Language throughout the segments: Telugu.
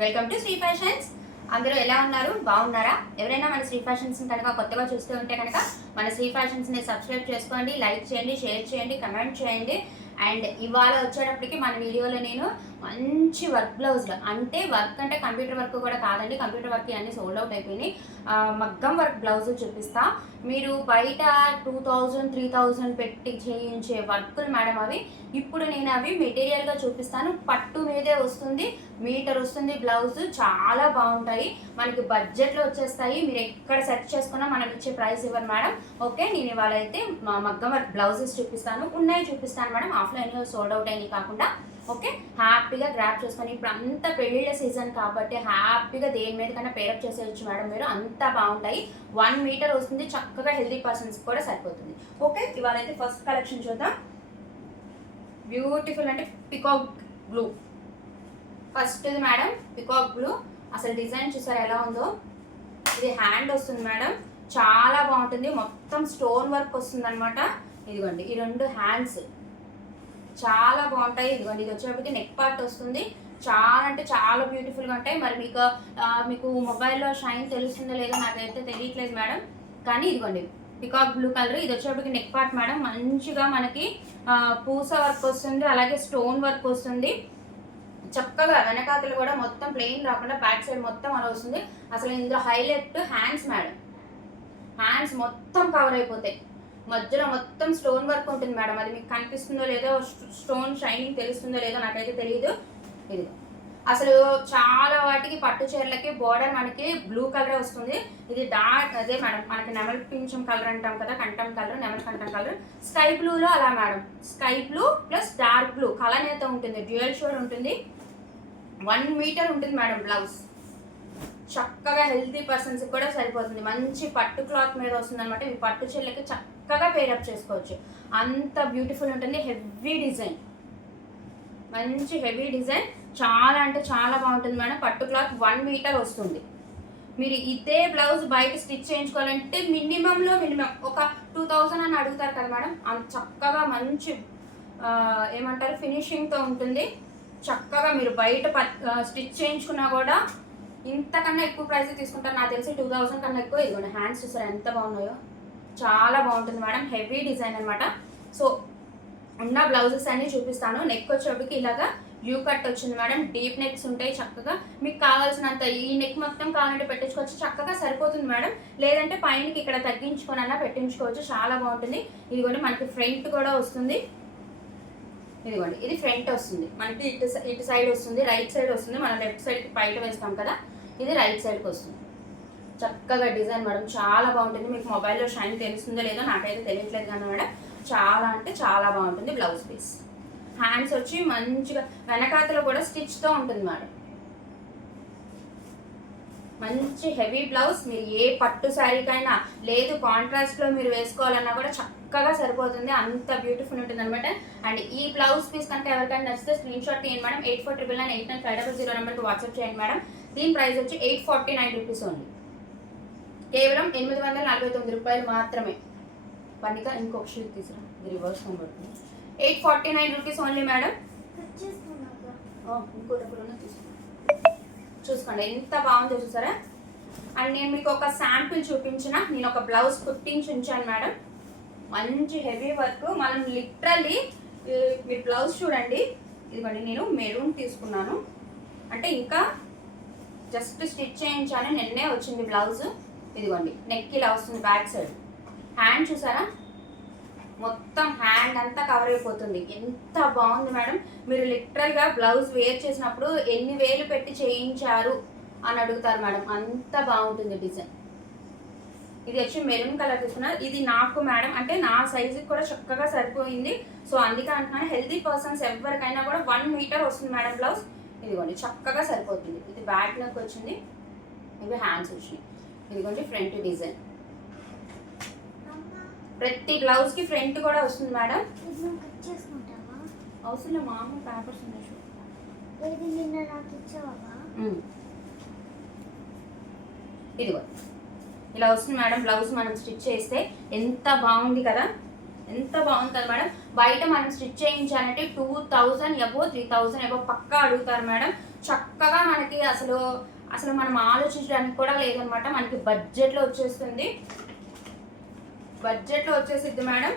Welcome to Shri fashions. అందరూ ఎలా ఉన్నారు? బాగున్నారా? ఎవరైనా మన శ్రీ ఫ్యాషన్స్ కనుక కొత్తగా చూస్తూ ఉంటే కనుక మన శ్రీ ఫ్యాషన్స్ని సబ్స్క్రైబ్ చేసుకోండి, లైక్ చేయండి, షేర్ చేయండి, కమెంట్ చేయండి. అండ్ ఇవాళ వచ్చేటప్పటికి మన వీడియోలో నేను మంచి వర్క్ బ్లౌజ్లో, అంటే వర్క్ అంటే కంప్యూటర్ వర్క్ కూడా కాదండి, కంప్యూటర్ వర్క్ అన్నీ సోల్డ్ అవుట్ అయిపోయినాయి. మగ్గం వర్క్ బ్లౌజులు చూపిస్తా. మీరు బయట 2000 3000 పెట్టి చేయించే వర్కులు మేడం అవి. ఇప్పుడు నేను అవి మెటీరియల్గా చూపిస్తాను. పట్టు మీదే వస్తుంది, మీటర్ వస్తుంది బ్లౌజ్. చాలా బాగుంటాయి, మనకి బడ్జెట్లో వచ్చేస్తాయి. మీరు ఎక్కడ సెర్చ్ చేసుకున్నా మనం ఇచ్చే ప్రైస్ ఇవ్వరు మేడం. ఓకే, నేను ఇవాళ అయితే మా మగ్గం వర్క్ బ్లౌజెస్ చూపిస్తాను, ఉన్నాయి చూపిస్తాను మేడం. ఆఫ్లైన్లో సోల్డ్ అవుట్ అయినాయి కాకుండా. ఓకే, హ్యాపీగా గ్రాప్ చేసుకొని, ఇప్పుడు అంత పెళ్ళిళ్ళ సీజన్ కాబట్టి హ్యాపీగా దేని మీద కన్నా పేరప్ చేసేయచ్చు మేడం మీరు. అంత బాగుంటాయి. 1 మీటర్ వస్తుంది, చక్కగా హెల్దీ పర్సన్స్ కూడా సరిపోతుంది. ఓకే, ఇవాళ అయితే ఫస్ట్ కలెక్షన్ చూద్దాం. బ్యూటిఫుల్ అంటే పికాక్ బ్లూ. ఫస్ట్ ఇది మేడం పికాక్ బ్లూ. అసలు డిజైన్ చూసారు ఎలా ఉందో. ఇది హ్యాండ్ వస్తుంది మేడం, చాలా బాగుంటుంది. మొత్తం స్టోన్ వర్క్ వస్తుంది అనమాట. ఇదిగోండి ఈ 2 హ్యాండ్స్ చాలా బాగుంటాయి. ఇదిగోండి ఇది వచ్చేటప్పటికి నెక్ పార్ట్ వస్తుంది. చాలా అంటే చాలా బ్యూటిఫుల్గా ఉంటాయి. మరి మీకు మొబైల్లో షైన్ తెలుస్తుందో లేదో నాకైతే తెలియట్లేదు మేడం. కానీ ఇదిగోండి పికాక్ బ్లూ కలర్. ఇది వచ్చేటప్పటికి నెక్ పార్ట్ మేడం. మంచిగా మనకి పూస వర్క్ వస్తుంది, అలాగే స్టోన్ వర్క్ వస్తుంది. చక్కగా వెనకాతలు కూడా మొత్తం ప్లెయిన్ రాకుండా బ్యాక్ సైడ్ మొత్తం అలా వస్తుంది. అసలు ఇందులో హైలైట్ హ్యాండ్స్ మేడం. హ్యాండ్స్ మొత్తం కవర్ అయిపోతాయి. మధ్యలో మొత్తం స్టోన్ వర్క్ ఉంటుంది మేడం. అది మీకు కనిపిస్తుందో లేదో, స్టోన్ షైనింగ్ తెలుస్తుందో లేదో నాకైతే తెలియదు. ఇది అసలు చాలా వాటికి పట్టు చీరలకి బోర్డర్ మనకి బ్లూ కలర్ వస్తుంది. ఇది డార్క్ అదే మేడం, మనకి నెమలి పింఛం కలర్ అంటాం కదా, కంఠం కలర్, నెమలి కంఠం కలర్. స్కై బ్లూలో అలా madam, sky blue plus dark blue కలనేత ఉంటుంది, డ్యూయల్ షోడ్ ఉంటుంది. 1 మీటర్ ఉంటుంది మేడం బ్లౌజ్. చక్కగా హెల్తీ పర్సన్స్ కూడా సరిపోతుంది. మంచి పట్టు క్లాత్ మీద వస్తుంది అనమాట. మీ పట్టు చీరలకి చక్కగా పేరప్ చేసుకోవచ్చు. అంత బ్యూటిఫుల్ ఉంటుంది. హెవీ డిజైన్, మంచి హెవీ డిజైన్. చాలా అంటే చాలా బాగుంటుంది మేడం. పట్టు క్లాత్ 1 మీటర్ వస్తుంది. మీరు ఇదే బ్లౌజ్ బయట స్టిచ్ చేయించుకోవాలంటే మినిమంలో మినిమం ఒక 2000 అని అడుగుతారు కదా మేడం. అంత చక్కగా మంచి ఏమంటారు ఫినిషింగ్తో ఉంటుంది. చక్కగా మీరు బయట స్టిచ్ చేయించుకున్నా కూడా ఇంతకన్నా ఎక్కువ ప్రైస్ తీసుకుంటారు నాకు తెలిసి. 2000 కన్నా ఎక్కువ. ఇదిగోండి హ్యాండ్స్ చూసారు ఎంత బాగున్నాయో, చాలా బాగుంటుంది మేడం. హెవీ డిజైన్ అనమాట. సో ఉన్న బ్లౌజెస్ అన్నీ చూపిస్తాను. నెక్ వచ్చేప్పటికి ఇలాగా యూ కట్ వచ్చింది మేడం. డీప్ నెక్స్ ఉంటాయి. చక్కగా మీకు కావాల్సినంత ఈ నెక్ మొత్తం కావాలంటే పెట్టించుకోవచ్చు, చక్కగా సరిపోతుంది మేడం. లేదంటే పైనకి ఇక్కడ తగ్గించుకొని అన్నా పెట్టించుకోవచ్చు, చాలా బాగుంటుంది. ఇదిగోండి మనకి ఫ్రంట్ కూడా వస్తుంది. ఇదిగోండి ఇది ఫ్రంట్ వస్తుంది మనకి. ఇటు సైడ్ వస్తుంది, రైట్ సైడ్ వస్తుంది. మనం లెఫ్ట్ సైడ్కి బయట వేస్తాం కదా, ఇది రైట్ సైడ్కి వస్తుంది. చక్కగా డిజైన్ మేడం, చాలా బాగుంటుంది. మీకు మొబైల్లో షైన్ తెలుస్తుందో లేదో నాకైతే తెలియట్లేదు కానీ మేడం, చాలా అంటే చాలా బాగుంటుంది బ్లౌజ్ పీస్. హ్యాండ్స్ వచ్చి మంచిగా వెనకాతలో కూడా స్టిచ్తో ఉంటుంది మేడం. మంచి హెవీ బ్లౌజ్. మీరు ఏ పట్టు శారీకైనా లేదు కాంట్రాస్ట్లో మీరు వేసుకోవాలన్నా కూడా చక్కగా సరిపోతుంది. అంత బ్యూటిఫుల్ ఉంటుంది అనమాట. అండ్ ఈ బ్లౌజ్ పీస్ కనుక ఎవరికైనా నచ్చితే స్క్రీన్ షాట్ తీయండి మేడం. 8499899500 నెంబర్కి వాట్సాప్ చేయండి మేడం. దీని ప్రైస్ వచ్చి 849 రూపీస్ ఓన్లీ. కేవలం 849 రూపాయలు మాత్రమే. పనిక ఇంకొక షీట్ తీసుకురా, ఇది రివర్స్ కనబడుతుంది. 849 రూపీస్ ఓన్లీ మేడం. ఇంకోటి చూసుకోండి ఎంత బాగుందో చూసారా. అండ్ నేను మీకు ఒక శాంపిల్ చూపించిన, నేను ఒక బ్లౌజ్ కుట్టించి ఉంచాను మేడం. మంచి హెవీ వర్క్. మనం లిటరల్లీ మీరు బ్లౌజ్ చూడండి. ఇదిగోండి నేను మెరూన్ తీసుకున్నాను, అంటే ఇంకా జస్ట్ స్టిచ్ చేయించాను, నిన్నే వచ్చింది బ్లౌజ్. ఇదిగోండి నెక్ ఇలా వస్తుంది, బ్యాక్ సైడ్ హ్యాండ్ చూసారా, మొత్తం హ్యాండ్ అంతా కవర్ అయిపోతుంది. ఎంత బాగుంది మేడం. మీరు లిటరల్గా బ్లౌజ్ వేర్ చేసినప్పుడు ఎన్ని వేలు పెట్టి చేయించారు అని అడుగుతారు మేడం, అంత బాగుంటుంది డిజైన్. ఇది వచ్చి మెరూన్ కలర్ తీసుకున్నారు. ఇది నాకు మేడం అంటే నా సైజుకి కూడా చక్కగా సరిపోయింది. సో అందుకే అంటున్నాను, హెల్తీ పర్సన్స్ ఎవరికైనా కూడా 1 మీటర్ వస్తుంది మేడం బ్లౌజ్. ఇదిగోండి చక్కగా సరిపోతుంది. ఇది బ్యాక్ నెక్ వచ్చింది, ఇవి హ్యాండ్స్ వచ్చినాయి. ఇదిగోండి ఫ్రంట్ డిజైన్. ప్రతి బ్లౌజ్కి ఫ్రంట్ కూడా వస్తుంది మేడం. అవసరం మామూలు పేపర్స్ ఉన్నాయి. ఇదిగో ఇలా వస్తుంది మేడం బ్లౌజ్. మనం స్టిచ్ చేస్తే ఎంత బాగుంది కదా, ఎంత బాగుంది కదా మేడం. బయట మనం స్టిచ్ చేయించాలంటే 2000 అబో 3000 అబో పక్కా అడుగుతారు మేడం. చక్క చక్కగా మనకి అసలు అసలు మనం ఆలోచించడానికి కూడా లేదనమాట. మనకి బడ్జెట్లో వచ్చేస్తుంది, బడ్జెట్లో వచ్చేసిద్ది మేడం.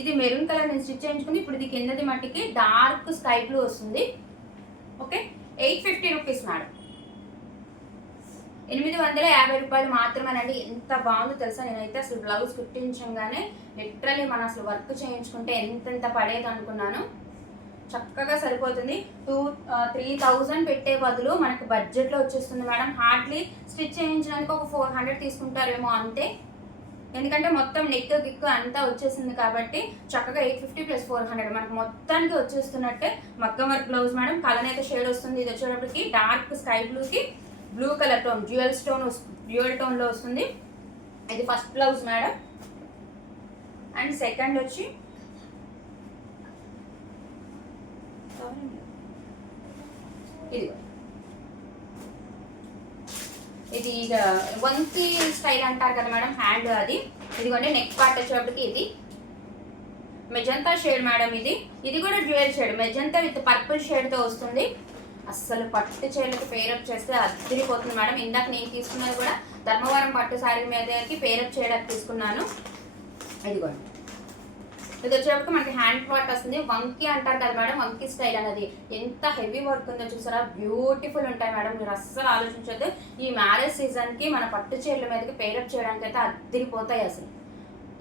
ఇది మెరూన్ కలర్ నేను స్టిచ్ చేయించుకుంది. ఇప్పుడు ఇది కిందది మట్టికి డార్క్ స్కై బ్లూ వస్తుంది. Okay, 850 rupees madam. 850 రూపాయలు మాత్రమేనండి. ఎంత బాగుందో తెలుసా. నేనైతే అసలు బ్లౌజ్ కుట్టించగానే లిటరలీ మనం అసలు వర్క్ చేయించుకుంటే ఎంతెంత పడేది అనుకున్నాను. చక్కగా సరిపోతుంది. 3,000 పెట్టే బదులు మనకు బడ్జెట్లో వచ్చేస్తుంది మేడం. హార్డ్లీ స్టిచ్ చేయించడానికి ఒక 400 తీసుకుంటారేమో అంతే. ఎందుకంటే మొత్తం నెక్ గిక్ అంతా వచ్చేసింది కాబట్టి చక్కగా 850 + 400 మనకు మొత్తానికి వచ్చేస్తున్నట్టే. మగ్గం వర్క్ బ్లౌజ్ మేడం. కలర్ అయితే షేడ్ వస్తుంది. ఇది వచ్చేటప్పటికి డార్క్ స్కై బ్లూకి బ్లూ కలర్ టోన్, డ్యూయల్ టోన్లో వస్తుంది. ఇది first blouse madam. And second వచ్చి ఇది ఇక వంకి స్టైల్ అంటారు కదా మేడం, హ్యాండ్ అది. ఇదిగోండి నెక్ పార్ట్ వచ్చేటప్పటికి ఇది మెజంతా షేడ్ మేడం. ఇది కూడా dual shade, magenta with purple షేడ్తో వస్తుంది. అస్సలు పట్టు చీరలకు పేరప్ చేస్తే అదిరిపోతుంది మేడం. ఇందాక నేను తీసుకున్నది కూడా ధర్మవరం పట్టు శారీ మీదకి పేరప్ చేయడానికి తీసుకున్నాను. ఇదిగోండి ఇది వచ్చేటప్పుడు మనకి హ్యాండ్ పార్ట్ వస్తుంది. వంకీ అంటారు కదా మేడం, వంకీ స్టైల్ అనేది. ఎంత హెవీ వర్క్ ఉందో చూసారా, బ్యూటిఫుల్ ఉంటాయి మేడం. మీరు అస్సలు ఆలోచించొద్దు. ఈ మ్యారేజ్ సీజన్కి మన పట్టు చీరల మీదకి పేరప్ చేయడానికి అయితే అదిరిపోతాయి అసలు.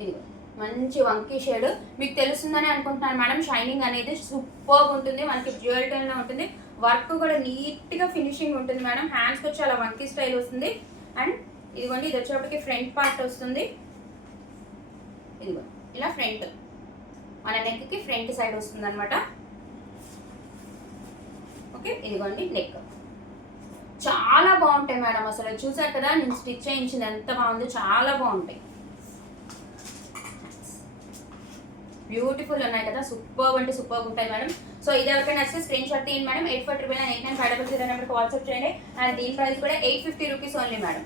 ఇది మంచి వంకీ షేడ్ మీకు తెలుస్తుందని అనుకుంటున్నాను మేడం. షైనింగ్ అనేది సూపర్ ఉంటుంది. మనకి డ్యూయల్ టోన్లో ఉంటుంది. వర్క్ కూడా నీట్గా ఫినిషింగ్ ఉంటుంది మేడం. హ్యాండ్స్కి వచ్చి అలా వంకీ స్టైల్ వస్తుంది. అండ్ ఇదిగోండి ఇది వచ్చేటప్పటికి ఫ్రంట్ పార్ట్ వస్తుంది. ఇదిగో ఇలా ఫ్రంట్ మన నెక్కి ఫ్రంట్ సైడ్ వస్తుంది అనమాట. ఓకే, ఇదిగోండి నెక్. చాలా బాగుంటాయి మేడం. అసలు చూసారు కదా నేను స్టిచ్ చేయించింది ఎంత బాగుంది, చాలా బాగుంటాయి. బ్యూటిఫుల్ ఉన్నాయి కదా, సూపర్ అంటే సూపర్ ఉంటాయి మేడం. సో ఇది ఎవరికైనా నచ్చితే స్క్రీన్ షాట్ తీయండి మేడం. 8499 నెంబర్కి వాట్సాప్ చేయండి. అండ్ దీని ప్రైస్ కూడా 850 rupees only madam.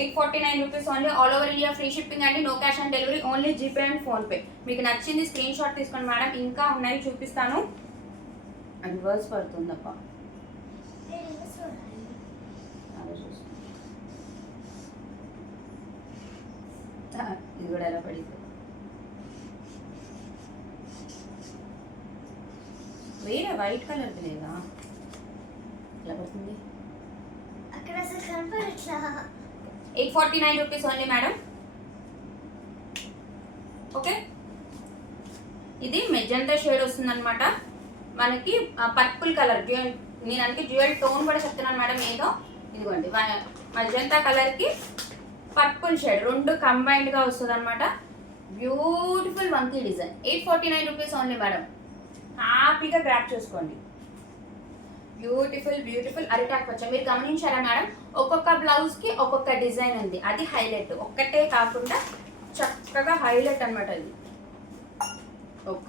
849 rupees only. All over India free shipping అండి. No cash on delivery, only GPay and PhonePe. మీకు నచ్చింది స్క్రీన్ షాట్ తీసుకోండి మేడం. ఇంకా ఉన్నాయి చూపిస్తాను. రివర్స్ పడుతుందప్ప, ఇది కూడా ఎలా పడింది. వేరే వైట్ కలర్ది లేదా, ఎలా పడుతుంది అక్కడ అసలు కనపడట్లా. 849 రూపీస్ ఓన్లీ మేడం. ఓకే, ఇది మెజెంటా షేడ్ వస్తుంది అనమాట. మనకి పర్పుల్ కలర్ డ్యూయల్, నేను అందుకే డ్యూయల్ టోన్ కూడా చెప్తున్నాను మేడం. ఏదో ఇదిగోండి మెజెంటా కలర్కి పర్పుల్ షేడ్ రెండు కంబైన్డ్గా వస్తుంది అనమాట. బ్యూటిఫుల్ వంకీ డిజైన్. 849 rupees only madam. హ్యాపీగా గ్రాప్ చేసుకోండి. బ్యూటిఫుల్ అరిటాక్ వచ్చా. మీరు గమనించారా మేడం, ఒక్కొక్క బ్లౌజ్కి ఒక్కొక్క డిజైన్ ఉంది. అది హైలైట్, ఒక్కటే కాకుండా చక్కగా హైలైట్ అనమాట. ఇది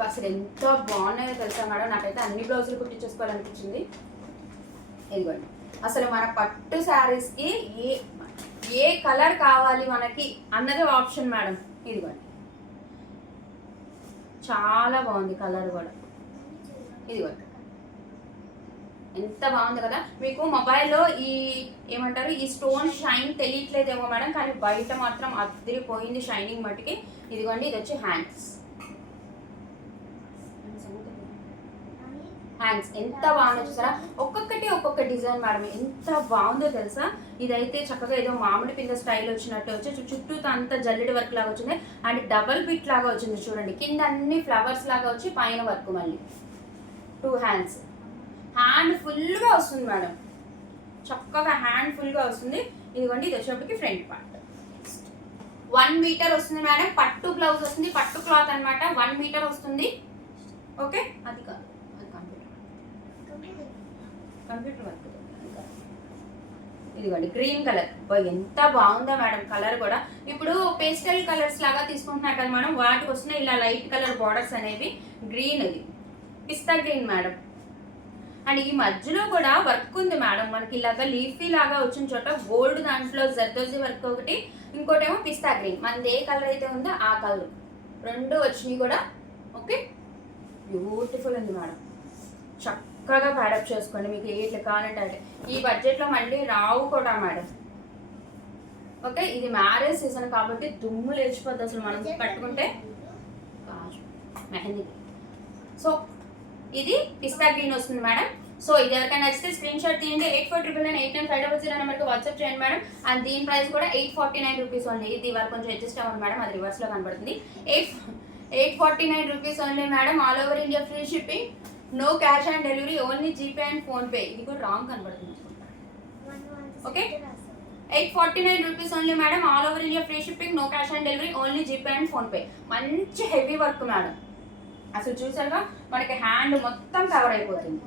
అసలు ఎంత బాగున్నాయో తెలుసా మేడం. నాకైతే అన్ని బ్లౌజులు కుట్టించేసుకోవాలనిపించింది. ఇదిగోండి అసలు మన పట్టు శారీస్కి ఏ కలర్ కావాలి మనకి అన్నది ఆప్షన్ మేడం. ఇదిగోండి చాలా బాగుంది కలర్ కూడా. ఇదిగోండి ఎంత బాగుంది కదా. మీకు మొబైల్లో ఈ ఏమంటారు ఈ స్టోన్ షైన్ తెలియట్లేదేమో మేడం, కానీ బయట మాత్రం అదిరిపోయింది షైనింగ్ మట్టికి. ఇదిగోండి ఇది వచ్చి హ్యాండ్స్ ఎంత బాగుందో చూసారా. ఒక్కొక్కటి ఒక్కొక్క డిజైన్ మేడం, ఎంత బాగుందో తెలుసా. ఇదైతే చక్కగా ఏదో మామిడి పింద స్టైల్ వచ్చినట్టు వచ్చి చుట్టూ అంతా జల్లెడి వర్క్ లాగా వచ్చింది. అండ్ డబల్ బిట్ లాగా వచ్చింది చూడండి. కింద అన్ని ఫ్లవర్స్ లాగా వచ్చి పైన వర్క్ మళ్ళీ 2 హ్యాండ్స్. హ్యాండ్ ఫుల్గా వస్తుంది మేడం, చక్కగా హ్యాండ్ ఫుల్గా వస్తుంది. ఇదిగోండి ఇది వచ్చేప్పటికి ఫ్రంట్ పార్ట్ 1 మీటర్ వస్తుంది మేడం. పట్టు బ్లౌజ్ వస్తుంది, పట్టు క్లాత్ అనమాట. 1 మీటర్ వస్తుంది. ఓకే, అది కాదు, అది కంప్యూటర్ వర్క్. ఇదిగోండి గ్రీన్ కలర్. ఎంత బాగుందో మేడం కలర్ కూడా. ఇప్పుడు పేస్టల్ కలర్స్ లాగా తీసుకుంటున్నారు కదా మేడం, వాటికి వస్తున్నాయి ఇలా లైట్ కలర్ బార్డర్స్ అనేవి. గ్రీన్, ఇది పిస్తా గ్రీన్ మేడం. అండ్ ఈ మధ్యలో కూడా వర్క్ ఉంది మేడం. మనకి ఇలాగా లీఫీ లాగా వచ్చిన చోట గోల్డ్ దాంట్లో జర్దోజీ వర్క్ ఒకటి, ఇంకోటేమో పిస్తా గ్రీన్. మనది ఏ కలర్ అయితే ఉందో ఆ కలర్ రెండు వచ్చినాయి కూడా. ఓకే, బ్యూటిఫుల్ ఉంది మేడం. చక్కగా చక్కగా ప్యాడప్ చేసుకోండి. మీకు ఎట్లా కావాలంటే అంటే ఈ బడ్జెట్లో మళ్ళీ రావు కూడా మేడం. ఓకే, ఇది మ్యారేజ్ సీజన్ కాబట్టి దుమ్ము లేచిపోద్ది అసలు మనం కట్టుకుంటే. మెహందీ. సో ఇది పిస్తా గ్రీన్ వస్తుంది మేడం. సో ఇది ఎవరికైనా నచ్చితే స్క్రీన్ షాట్ తీయండి. 84998950 నెంబర్కి వాట్సాప్ చేయండి మేడం. అండ్ దీని ప్రైస్ కూడా 849 రూపీస్ ఓన్లీ. ఇది ఇవాళ కొంచెం అడ్జస్ట్ అవ్వండి మేడం, అది రివర్స్లో కనబడుతుంది. 849 rupees only madam. All over India free shipping, no cash on delivery, only GPay and PhonePe. ఇది కూడా రాంగ్ కనబడుతుంది. Okay, 849 rupees only madam. All over India free shipping, no cash on delivery, only GPay and PhonePe. మంచి హెవీ వర్క్ మేడం. అసలు చూసారుగా మనకి హ్యాండ్ మొత్తం కవర్ అయిపోతుంది.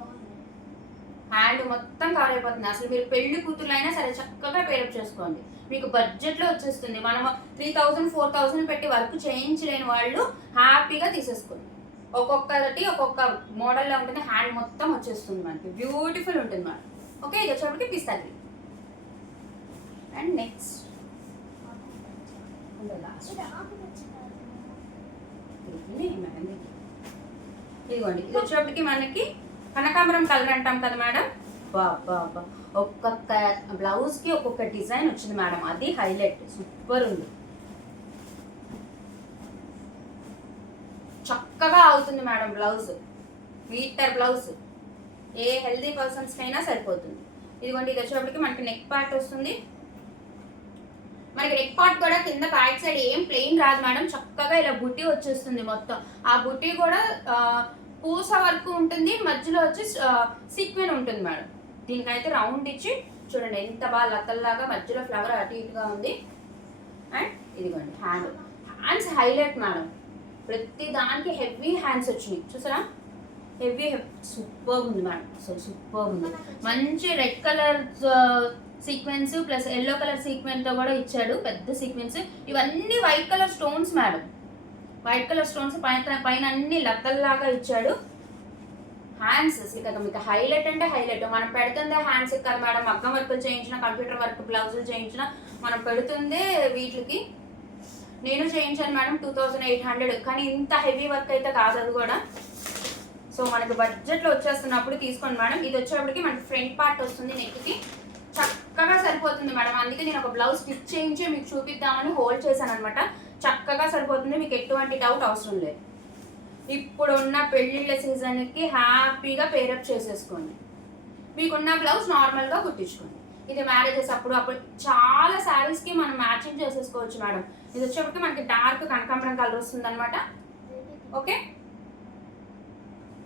హ్యాండ్ మొత్తం కవర్ అయిపోతుంది. అసలు మీరు పెళ్లి కూతుర్లైనా సరే చక్కగా పేరప్ చేసుకోండి. మీకు బడ్జెట్లో వచ్చేస్తుంది. మనము 3000 4000 పెట్టి వర్క్ చేయించలేని వాళ్ళు హ్యాపీగా తీసేసుకోండి. ఒక్కొక్కటి ఒక్కొక్క మోడల్లో ఉంటుంది. హ్యాండ్ మొత్తం వచ్చేస్తుంది మనకి, బ్యూటిఫుల్ ఉంటుంది మేడం. ఓకే, ఇది వచ్చేప్పటికి పిస్తా గ్రీన్. అండ్ నెక్స్ట్ ఇదిగోండి, ఇది వచ్చేప్పటికి మనకి కనకాంబరం కలర్ అంటాం కదా మేడం. బాబా ఒక్కొక్క బ్లౌజ్కి ఒక్కొక్క డిజైన్ వచ్చింది మేడం, అది హైలైట్. సూపర్ ఉంది, చక్కగా అవుతుంది మేడం బ్లౌజ్. మీటర్ బ్లౌజ్ ఏ హెల్దీ పర్సన్స్కి అయినా సరిపోతుంది. ఇదిగోండి, ఇది వచ్చేప్పటికి మనకి నెక్ పార్ట్ వస్తుంది. మనకి నెక్ పార్ట్ కూడా కింద బ్యాక్ సైడ్ ఏం ప్లెయిన్ రాదు మేడం, చక్కగా ఇలా బుట్టి వచ్చేస్తుంది మొత్తం. ఆ బుట్టి కూడా పూస వర్క్ ఉంటుంది, మధ్యలో వచ్చి సీక్వెన్ ఉంటుంది మేడం. దీనికైతే రౌండ్ ఇచ్చి చూడండి ఎంత బాగా లతల్లాగా మధ్యలో ఫ్లవర్ అటు ఇటుగా ఉంది. అండ్ ఇదిగోండి హ్యాండ్స్ హైలైట్ మేడం. ప్రతి దానికి హెవీ హ్యాండ్స్ వచ్చినాయి చూసారా, హెవీ సూపర్ ఉంది మేడం. అసలు సూపర్ ఉంది. మంచి red colour sequence plus yellow colour సీక్వెన్స్తో కూడా ఇచ్చాడు, పెద్ద సీక్వెన్స్. ఇవన్నీ white colour stones madam, white colour stones పైన అన్ని లతల్లాగా ఇచ్చాడు. హ్యాండ్స్ అసలు మీకు హైలైట్ అంటే హైలైట్. మనం పెడుతుందే హ్యాండ్స్ కదా మేడం, మగ్గం వర్క్ చేయించిన, కంప్యూటర్ వర్క్ బ్లౌజులు చేయించిన మనం పెడుతుందే వీటికి. నేను చేయించాను మేడం 2800, కానీ ఇంత హెవీ వర్క్ అయితే కాదు అది కూడా. సో మనకి బడ్జెట్లో వచ్చేస్తున్నప్పుడు తీసుకోండి మేడం. ఇది వచ్చేప్పటికి మనకి ఫ్రంట్ పార్ట్ వస్తుంది, నెక్కి చక్కగా సరిపోతుంది మేడం. అందుకే నేను ఒక బ్లౌజ్ స్టిచ్ చేయించి మీకు చూపిద్దామని హోల్డ్ చేశాను అనమాట. చక్కగా సరిపోతుంది, మీకు ఎటువంటి డౌట్ అవసరం లేదు. ఇప్పుడున్న పెళ్ళిళ్ళ సీజన్కి హ్యాపీగా పేరప్ చేసేసుకోండి. మీకున్న బ్లౌజ్ నార్మల్గా కుట్టించుకోండి. ఇది మ్యారేజెస్ అప్పుడు చాలా శారీస్కి మనం మ్యాచింగ్ చేసేసుకోవచ్చు మేడం. ఇది వచ్చేప్పటికి మనకి డార్క్ కనకాంబరం కలర్ వస్తుంది అనమాట. ఓకే,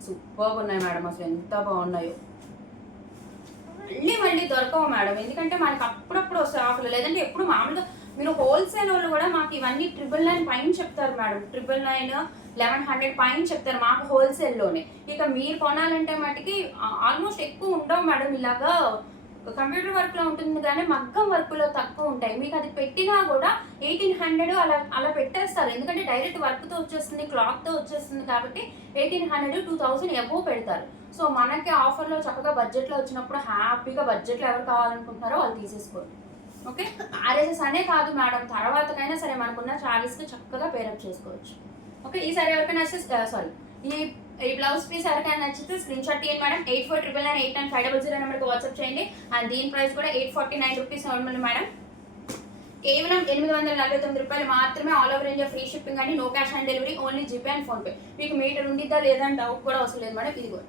సూపర్గా ఉన్నాయి మేడం, అసలు ఎంత బాగున్నాయో. మళ్ళీ దొరకవు మేడం, ఎందుకంటే మనకి అప్పుడప్పుడు వస్తాయి ఆఫర్లు. లేదంటే ఎప్పుడు మామూలుగా మీరు హోల్సేల్ వాళ్ళు కూడా మాకు ఇవన్నీ 999 పైన చెప్తారు మేడం, 999 1100 పైన చెప్తారు మాకు హోల్సేల్లోనే. ఇక మీరు కొనాలంటే మటుకి ఆల్మోస్ట్ ఎక్కువ ఉండవు మేడం. ఇలాగా కంప్యూటర్ వర్క్లో ఉంటుంది కానీ మగ్గం వర్క్లో తక్కువ ఉంటాయి. మీకు అది పెట్టినా కూడా 1800 అలా పెట్టేస్తారు, ఎందుకంటే డైరెక్ట్ వర్క్తో వచ్చేస్తుంది, క్లాత్తో వచ్చేస్తుంది కాబట్టి 1800 2000 ఎబో పెడతారు. సో మనకి ఆఫర్లో చక్కగా బడ్జెట్లో వచ్చినప్పుడు హ్యాపీగా బడ్జెట్లో ఎవరు కావాలనుకుంటున్నారో వాళ్ళు తీసేసుకోండి. ఓకే, మ్యారేజెస్ అనే కాదు మేడం, తర్వాతకైనా సరే మనకున్న శారీస్కి చక్కగా పేరప్ చేసుకోవచ్చు. ఓకే, ఈ సారీ ఎవరికైనా ఈ బ్లౌజ్ పీస్ ఎవరికైనా నచ్చితే స్క్రీన్ షాట్ తీయండి మేడం. 84998950 నెంబర్కి వాట్సాప్ చేయండి. అండ్ దీని ప్రైస్ కూడా 849 రూపీస్ ఉంది మేడం. కేవలం 849 రూపాయలు మాత్రమే. All over India free shipping అండి, no cash on delivery, only GPay and PhonePe. మీకు మీటర్ ఉండిద్దా లేదా అని డౌట్ కూడా అవసరం లేదు మేడం. ఇది కూడా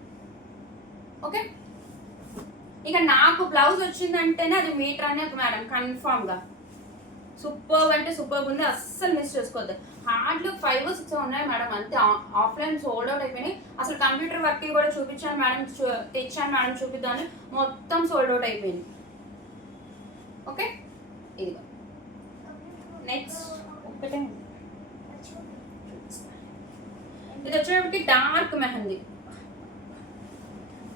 ఓకే. ఇక నాకు బ్లౌజ్ వచ్చిందంటేనే అది మీటర్ అనేది మేడం కన్ఫామ్గా. సూపర్ అంటే సూపర్ ఉంది, అస్సలు మిస్ చేసుకోవద్దు. హార్డ్లు 5 or 6 ఉన్నాయి మేడం, అంతే. ఆఫ్లైన్ సోల్డ్ అవుట్ అయిపోయినాయి. అసలు కంప్యూటర్ వర్క్ కూడా చూపించాను మేడం, తెచ్చాను మేడం చూపిద్దామని, మొత్తం సోల్డ్ అవుట్ అయిపోయింది. ఓకే, ఇదిగో నెక్స్ట్ ఒక్కటే. ఇది వచ్చేటప్పటికి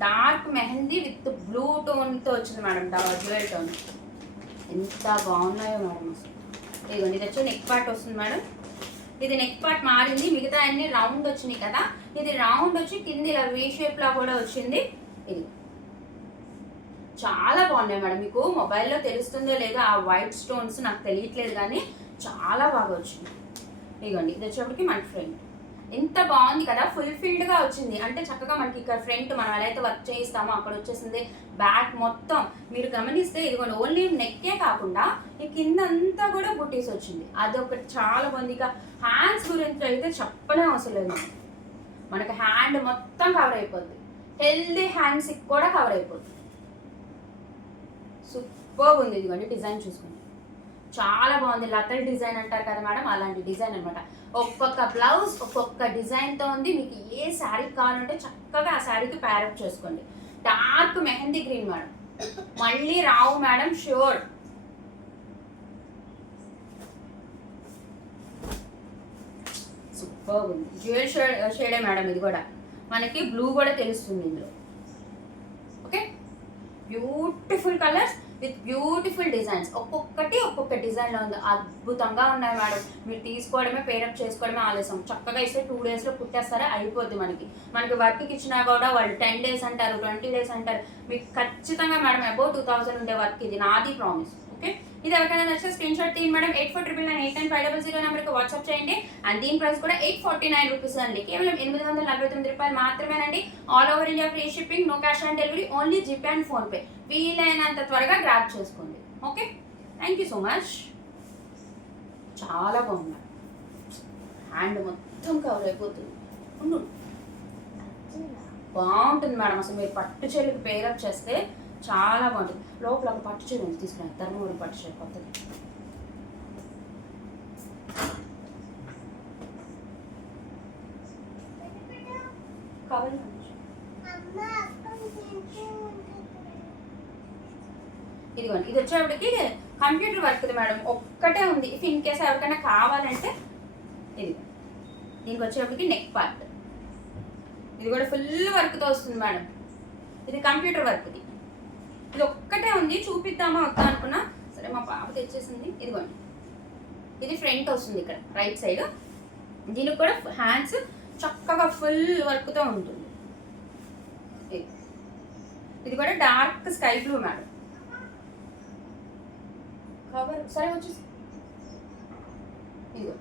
డార్క్ మెహందీ విత్ బ్లూ టోన్తో వచ్చింది మేడం, డ్యూయల్ టోన్. ఎంత బాగున్నాయో మేడం అసలు. ఇదిగోండి, ఇది వచ్చి నెక్ పార్ట్ వస్తుంది మేడం. ఇది నెక్ పార్ట్ మారింది, మిగతా అన్ని రౌండ్ వచ్చినాయి కదా, ఇది రౌండ్ వచ్చి కింద ఇలా వీ షేప్లా కూడా వచ్చింది. ఇది చాలా బాగున్నాయి మేడం. మీకు మొబైల్లో తెలుస్తుందో లేదో ఆ వైట్ స్టోన్స్ నాకు తెలియట్లేదు, కానీ చాలా బాగా వచ్చింది. ఇదిగోండి, ఇది వచ్చేప్పటికి మన ఫ్రంట్. ఎంత బాగుంది కదా, ఫుల్ఫిల్డ్ గా వచ్చింది. అంటే చక్కగా మనకి ఇక్కడ ఫ్రంట్ మనం ఎలా అయితే వర్క్ చేయిస్తామో అక్కడ వచ్చేసింది. బ్యాక్ మొత్తం మీరు గమనిస్తే ఇదిగోండి, ఓన్లీ నెక్కే కాకుండా ఈ కింద అంతా కూడా బుటీస్ వచ్చింది. అదొకటి చాలా బాగుంది. ఇక హ్యాండ్స్ గురించి అయితే చెప్పనే అవసరం లేదు. మనకి హ్యాండ్ మొత్తం కవర్ అయిపోద్ది, హెల్దీ హ్యాండ్స్ కూడా కవర్ అయిపోద్ది. సూపర్ ఉంది. ఇదిగోండి డిజైన్ చూసుకోండి, చాలా బాగుంది. లతల్ డిజైన్ అంటారు కదా మేడం, అలాంటి డిజైన్ అనమాట. ఒక్కొక్క బ్లౌజ్ ఒక్కొక్క డిజైన్తో ఉంది. మీకు ఏ శారీ కావాలంటే చక్కగా ఆ శారీకి ప్యారప్ చేసుకోండి. డార్క్ మెహందీ గ్రీన్ మేడం, మళ్ళీ రావు మేడం, ష్యూర్. సూపర్ ఉంది. జ్యువెల్ షేడే మేడం, ఇది కూడా మనకి బ్లూ కూడా తెలుస్తుంది ఇందులో. Okay, beautiful colours with beautiful designs. ఒక్కొక్కటి ఒక్కొక్క డిజైన్లో ఉంది, అద్భుతంగా ఉన్నాయి మేడం. మీరు తీసుకోవడమే, పేరప్ చేసుకోవడమే ఆలస్యం. చక్కగా ఇస్తే 2 daysలో కుట్టేస్తారా, అయిపోద్ది. మనకి వర్క్కి ఇచ్చినా కూడా వాళ్ళు 10 days అంటారు, 20 days అంటారు. మీకు ఖచ్చితంగా మేడం అబౌవ్ 2000 ఉండే వర్క్ ఇది, నాది ప్రామిస్. ఓకే, ఇది ఎవరికైనా నచ్చితే స్క్రీన్ షాట్ తీయండి మేడం. 8499899500 నెంబర్కి వాట్సాప్ చేయండి. అండ్ దీని ప్రైస్ కూడా 849 రూపీస్ అండి. కేవలం 849 రూపాయలు మాత్రమేనండి. All over India free shipping, no cash on delivery, only GPay and PhonePe. వీలైనంత త్వరగా గ్రాప్ చేసుకోండి. Okay, thank you so much. చాలా బాగుంది. హ్యాండ్ మొత్తం కవర్ అయిపోతుంది. బాగుంటుంది మేడం. అసలు మీరు పట్టు చీరలకు పేరప్ చేస్తే చాలా బాగుంటుంది. లోపల ఒక పట్టు చీర ఉంది, తీసుకున్నాను. ధర్మవరం పట్టు చీర కొత్తది. కవర్ ఇదిగోండి, ఇది వచ్చేప్పటికి కంప్యూటర్ వర్క్ మేడం, ఒక్కటే ఉంది. ఇఫ్ ఇన్ కేస్ ఎవరికైనా కావాలంటే ఇది. దీనికి వచ్చేప్పటికి నెక్ పార్ట్, ఇది కూడా ఫుల్ వర్క్తో వస్తుంది మేడం. ఇది కంప్యూటర్ వర్క్ది. ఇది ఒక్కటే ఉంది, చూపిద్దామా వద్దా అనుకున్నా. సరే మా పాప తెచ్చేసింది. ఇదిగోండి, ఇది ఫ్రంట్ వస్తుంది ఇక్కడ రైట్ సైడ్. దీనికి కూడా హ్యాండ్స్ చక్కగా ఫుల్ వర్క్తో ఉంటుంది. ఇది కూడా dark sky blue madam. Cover సరే వచ్చేసి ఇదిగో.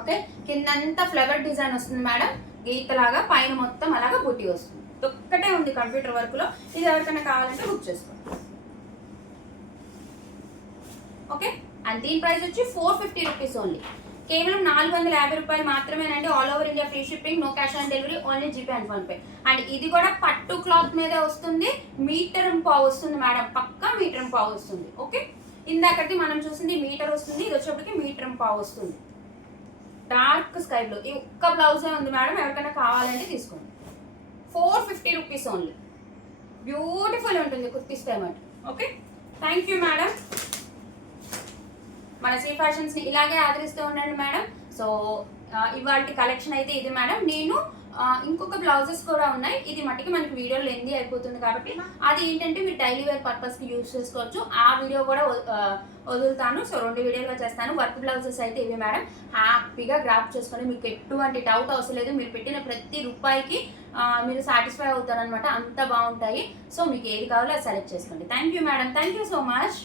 ఓకే, కిందంతా ఫ్లవర్ డిజైన్ వస్తుంది మేడం, గీతలాగా. పైన మొత్తం అలాగా బుట్టి వస్తుంది. ఒక్కటే ఉంది కంప్యూటర్ వర్క్లో. ఇది ఎవరికైనా కావాలంటే బుక్ చేసుకోండి. ఓకే, అండ్ దీని ప్రైస్ వచ్చి 450 రూపీస్ ఓన్లీ. కేవలం 450 రూపాయలు మాత్రమేనండి. All over India free shipping, no cash on delivery, only GPay and PhonePe. And ఇది కూడా పట్టు క్లాత్ మీదే వస్తుంది. మీటర్ పావు వస్తుంది మేడం, పక్కా మీటర్ పావు వస్తుంది. ఓకే, ఇందాకటి మనం చూసింది మీటర్ వస్తుంది, ఇది వచ్చేప్పటికి మీటర్ పావు వస్తుంది. Dark sky blue. ఈ ఒక్క బ్లౌజే ఉంది మేడం, ఎవరికైనా కావాలంటే తీసుకోండి. 450 రూపీస్ ఓన్లీ. బ్యూటిఫుల్ ఉంటుంది kurtis payment. Okay, thank you madam. మన శ్రీ ఫ్యాషన్స్ని ఇలాగే ఆదరిస్తూ ఉండండి మేడం. సో ఇవాళ కలెక్షన్ అయితే ఇది మేడం. నేను ఇంకొక బ్లౌజెస్ కూడా ఉన్నాయి. ఇది మట్టికి మనకి వీడియో లెందీ అయిపోతుంది కాబట్టి అది ఏంటంటే మీరు డైలీ వేర్ పర్పస్కి యూజ్ చేసుకోవచ్చు. ఆ వీడియో కూడా వదులుతాను. సో 2 వీడియోలుగా చేస్తాను. వర్క్ బ్లౌజెస్ అయితే ఇవి మేడం. హ్యాపీగా గ్రాప్ చేసుకొని మీకు ఎటువంటి డౌట్ అవసరం లేదు. మీరు పెట్టిన ప్రతి రూపాయికి మీరు సాటిస్ఫై అవుతారనమాట, అంత బాగుంటాయి. సో మీకు ఏది కావాలో అది సెలెక్ట్ చేసుకోండి. Thank you madam, thank you so much.